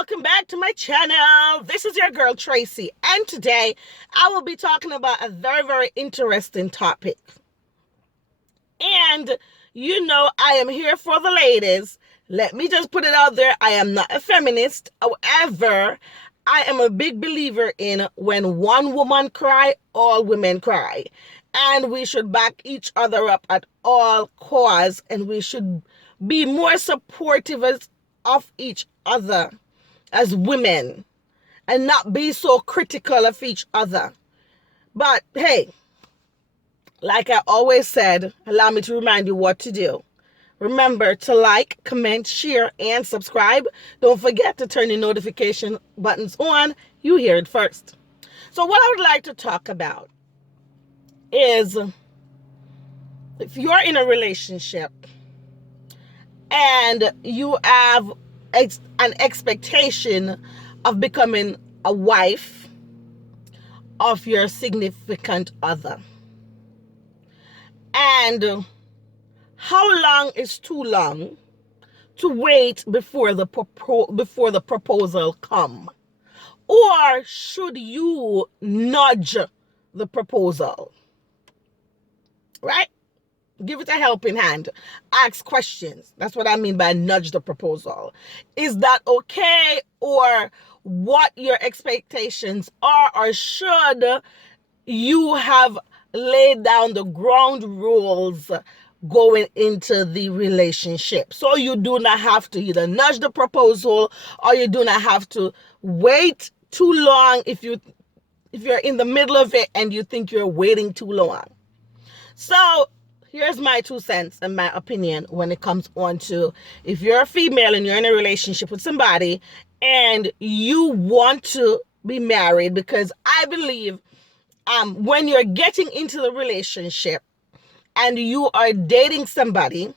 welcome back to my channel. This is your girl Tracy, and today I will be talking about a very interesting topic. And I am here for the ladies. Let me just put it out there, I am not a feminist. However, I am a big believer in when one woman cry, all women cry. And we should back each other up at all costs, and we should be more supportive of each other as women and not be so critical of each other. But hey, like I always said, allow me to remind you what to do. Remember to like, comment, share, and subscribe. Don't forget to turn your notification buttons on. You hear it first. So what I would like to talk about is if you're in a relationship and you have an expectation of becoming a wife of your significant other. And how long is too long to wait before the proposal come? Or should you nudge the proposal? Right? Give it a helping hand. Ask questions. That's what I mean by nudge the proposal. Is that okay? Or what your expectations are? Or should you have laid down the ground rules going into the relationship? So you do not have to either nudge the proposal, or you do not have to wait too long if you're in the middle of it and you think you're waiting too long. So here's my 2 cents and my opinion when it comes on to if you're a female and you're in a relationship with somebody and you want to be married, because I believe when you're getting into the relationship and you are dating somebody,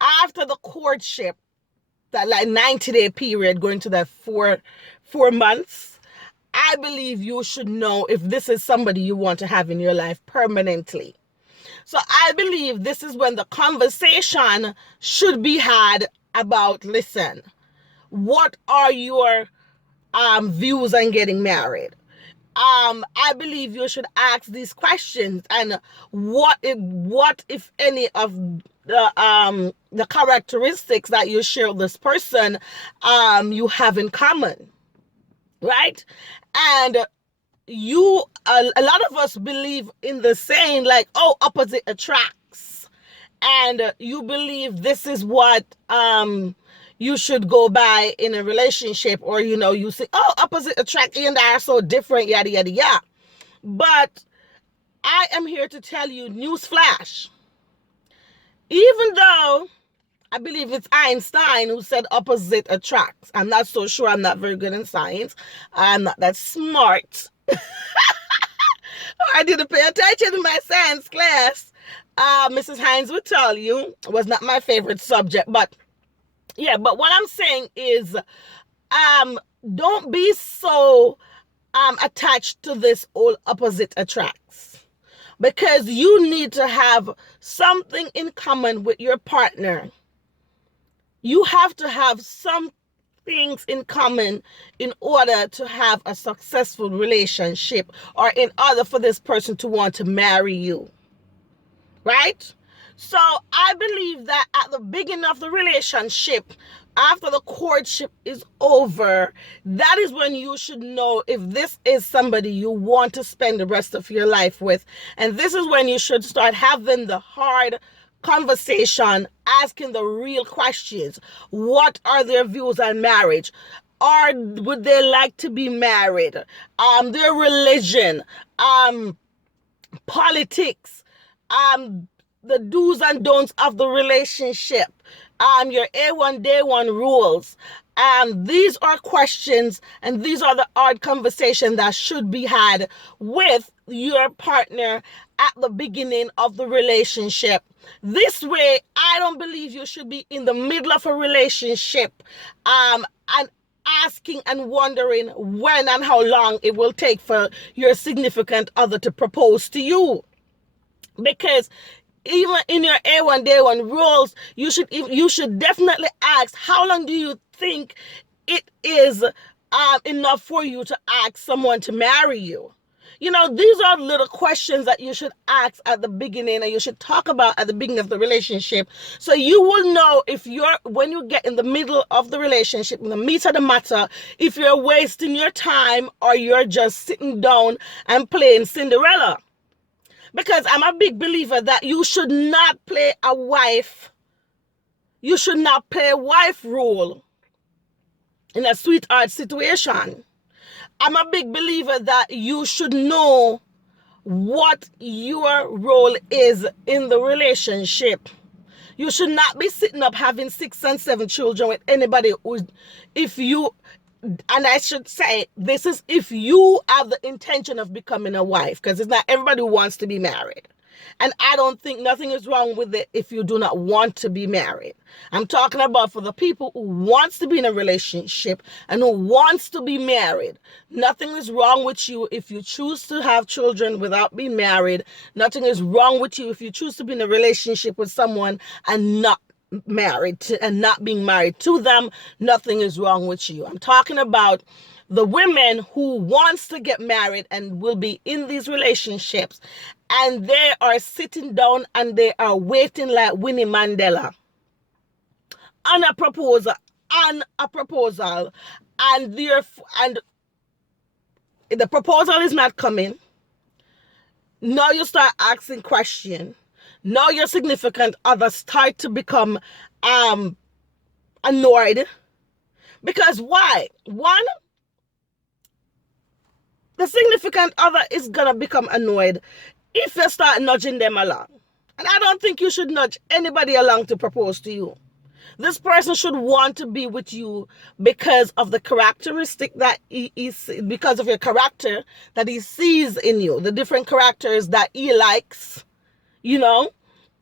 after the courtship, that like 90-day period going to that four months, I believe you should know if this is somebody you want to have in your life permanently. So I believe this is when the conversation should be had about, listen, what are your views on getting married? I believe you should ask these questions, and what if any of the characteristics that you share with this person you have in common, right? And a lot of us believe in the saying like, oh, opposite attracts, and you believe this is what you should go by in a relationship, or you say, oh, opposite attract, and they are so different, yada yada yada. But I am here to tell you, newsflash, even though I believe it's Einstein who said opposite attracts, I'm not so sure, I'm not very good in science, I'm not that smart. I didn't pay attention in my science class. Mrs. Hines would tell you it was not my favorite subject, but what I'm saying is, don't be so attached to this all opposite attracts, because you need to have something in common with your partner. You have to have some things in common in order to have a successful relationship, or in order for this person to want to marry you, right? So I believe that at the beginning of the relationship, after the courtship is over, that is when you should know if this is somebody you want to spend the rest of your life with. And this is when you should start having the hard conversation, asking the real questions. What are their views on marriage? Would they like to be married? Their religion, politics, the do's and don'ts of the relationship, your A1 Day 1 rules. These are questions, and these are the hard conversations that should be had with your partner at the beginning of the relationship. This way, I don't believe you should be in the middle of a relationship and asking and wondering when and how long it will take for your significant other to propose to you. Because even in your A1 Day 1 rules, you should definitely ask, how long do you think it is enough for you to ask someone to marry you? You know, these are little questions that you should ask at the beginning, and you should talk about at the beginning of the relationship. So you will know if when you get in the middle of the relationship, in the meat of the matter, if you're wasting your time or you're just sitting down and playing Cinderella. Because I'm a big believer that you should not play a wife. You should not play a wife role in a sweetheart situation. I'm a big believer that you should know what your role is in the relationship. You should not be sitting up having 6 and 7 children with anybody and I should say, this is if you have the intention of becoming a wife, because it's not everybody who wants to be married. And I don't think nothing is wrong with it if you do not want to be married. I'm talking about for the people who wants to be in a relationship and who wants to be married. Nothing is wrong with you if you choose to have children without being married. Nothing is wrong with you if you choose to be in a relationship with someone and not being married to them. Nothing is wrong with you. I'm talking about the women who wants to get married and will be in these relationships, and they are sitting down and they are waiting like Winnie Mandela on a proposal, and the proposal is not coming. Now you start asking questions. Now your significant other start to become annoyed. Because why? One, the significant other is going to become annoyed if you start nudging them along. And I don't think you should nudge anybody along to propose to you. This person should want to be with you because of the characteristic that because of your character that he sees in you, the different characters that he likes, you know,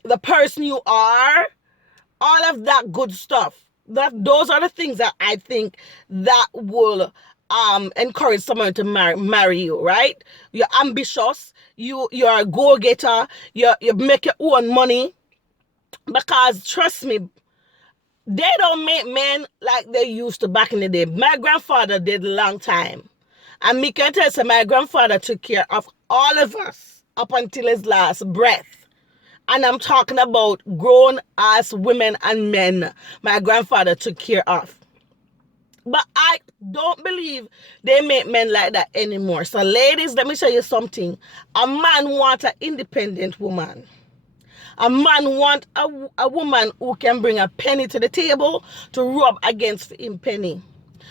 the person you are, all of that good stuff. Those are the things that I think that will encourage someone to marry you, right? You're ambitious, you're a go-getter, you make your own money, because trust me, they don't make men like they used to back in the day. My grandfather did a long time. And me can tell you, my grandfather took care of all of us up until his last breath. And I'm talking about grown-ass women and men my grandfather took care of. But I don't believe they make men like that anymore. So ladies, let me tell you something. A man wants an independent woman. A man wants a woman who can bring a penny to the table to rub against him penny.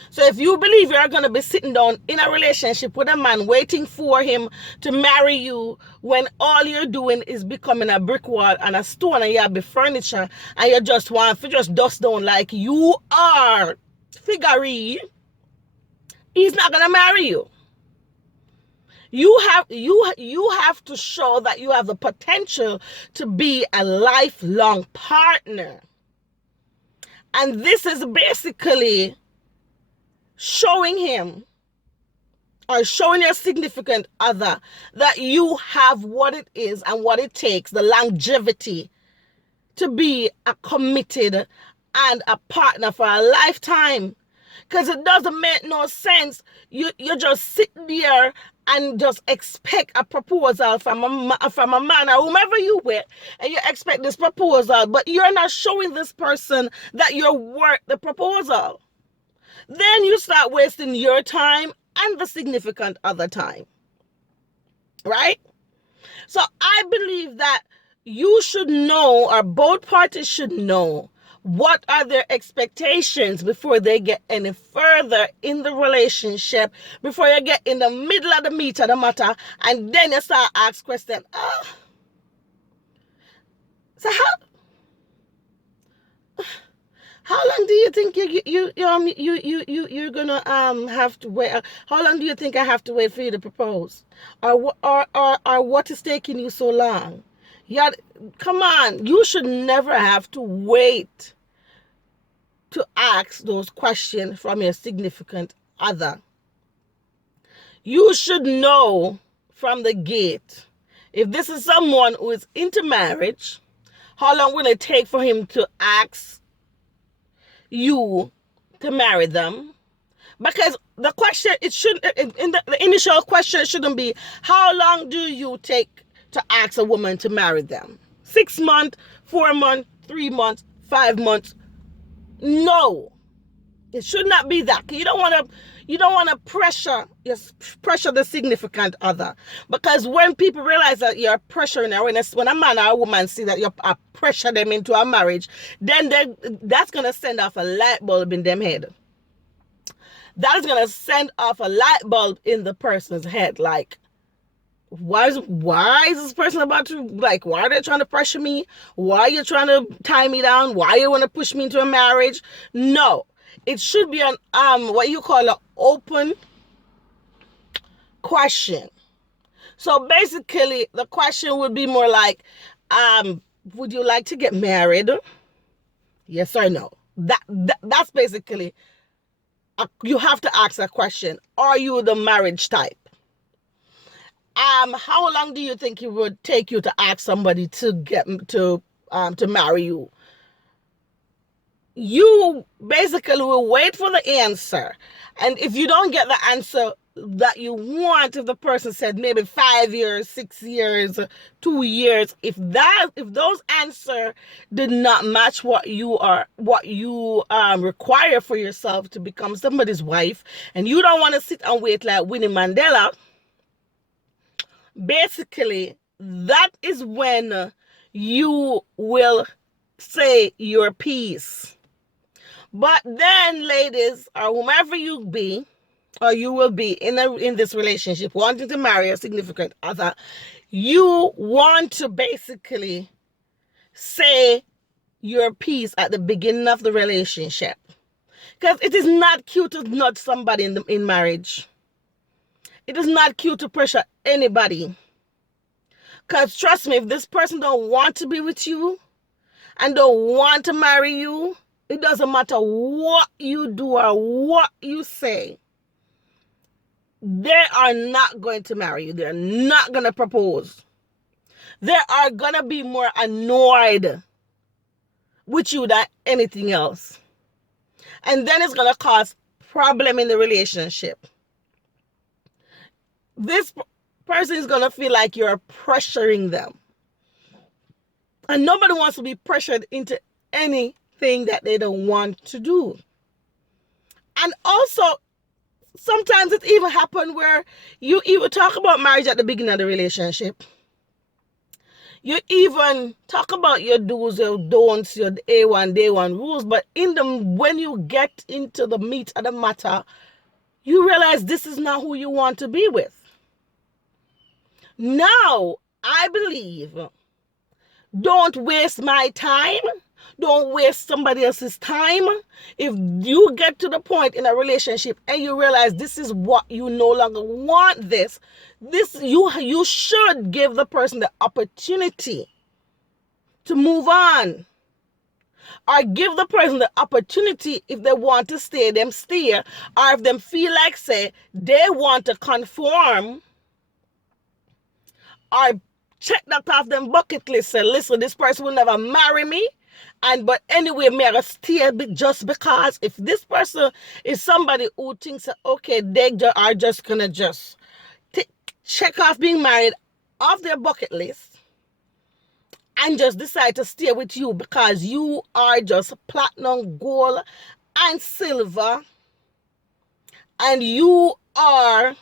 So if you believe you're going to be sitting down in a relationship with a man waiting for him to marry you when all you're doing is becoming a brick wall and a stone and you have the furniture and you just want to just dust down like you are, figuree, he's not going to marry you. You have to show that you have the potential to be a lifelong partner. And this is basically showing him or showing your significant other that you have what it is and what it takes, the longevity, to be a committed and a partner for a lifetime. Because it doesn't make no sense. You just sit there and just expect a proposal from a man or whomever you with, and you expect this proposal, but you're not showing this person that you're worth the proposal. Then you start wasting your time and the significant other time. Right? So I believe that you should know, or both parties should know, what are their expectations before they get any further in the relationship, before you get in the middle of the meat of the matter, and then you start asking questions. So how long do you think you're gonna have to wait? How long do you think I have to wait for you to propose, or what is taking you so long? Yeah, come on. You should never have to wait to ask those questions from your significant other. You should know from the gate, if this is someone who is into marriage, how long will it take for him to ask you to marry them? Because the question, it shouldn't, in the initial question shouldn't be, how long do you take to ask a woman to marry them? 6 months, 4 months, 3 months, 5 months? No, it should not be that. You don't want to pressure the significant other, because when people realize that you're pressuring her, when a man or a woman see that you pressure them into a marriage, then that's gonna send off a light bulb in them head. That is gonna send off a light bulb in the person's head. Like, why is this person about to, like, why are they trying to pressure me? Why are you trying to tie me down? Why you want to push me into a marriage? No, it should be an what you call an open question. So basically the question would be more like, would you like to get married? Yes or no? That's basically you have to ask a question. Are you the marriage type? How long do you think it would take you to ask somebody to get to marry you? You basically will wait for the answer. And if you don't get the answer that you want, if the person said maybe 5 years, 6 years, 2 years, if those answers did not match what you require for yourself to become somebody's wife, and you don't want to sit and wait like Winnie Mandela, basically that is when you will say your piece. But then, ladies, or whomever you be, or you will be in this relationship, wanting to marry a significant other, you want to basically say your piece at the beginning of the relationship. Because it is not cute to nudge somebody in marriage. It is not cute to pressure anybody. Because trust me, if this person don't want to be with you and don't want to marry you, it doesn't matter what you do or what you say. They are not going to marry you. They're not going to propose. They are going to be more annoyed with you than anything else. And then it's going to cause problem in the relationship. This person is going to feel like you're pressuring them. And nobody wants to be pressured into anything that they don't want to do. And also, sometimes it even happens where you even talk about marriage at the beginning of the relationship. You even talk about your do's, your don'ts, your A1, day one rules. But when you get into the meat of the matter, you realize this is not who you want to be with. Now, I believe, don't waste my time. Don't waste somebody else's time. If you get to the point in a relationship and you realize this is what you no longer want, you should give the person the opportunity to move on. Or give the person the opportunity, if they want to stay, them stay. Or if them feel like, say, they want to conform, or check that off them bucket list. Say, listen, this person will never marry me. But anyway, may I stay just because. If this person is somebody who thinks that, okay, they are just gonna just check off being married off their bucket list and just decide to stay with you because you are just platinum, gold, and silver, and you are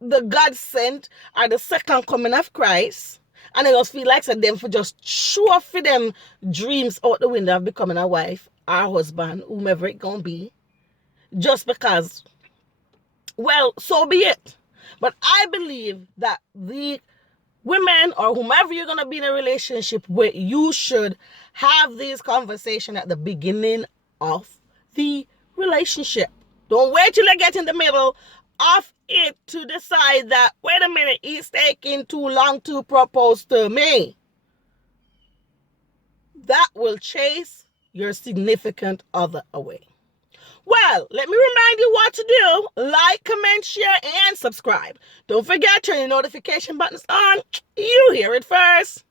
the God sent, or the second coming of Christ, and I just feel like them for just show for them dreams out the window of becoming a wife or husband, whomever it gonna be, just because, well, so be it. But I believe that the women or whomever you're gonna be in a relationship with, you should have these conversations at the beginning of the relationship. Don't wait till they get in the middle of it to decide that, wait a minute, he's taking too long to propose to me. That will chase your significant other away. Well, let me remind you what to do. Like, comment, share, and subscribe. Don't forget, turn your notification buttons on. You hear it first.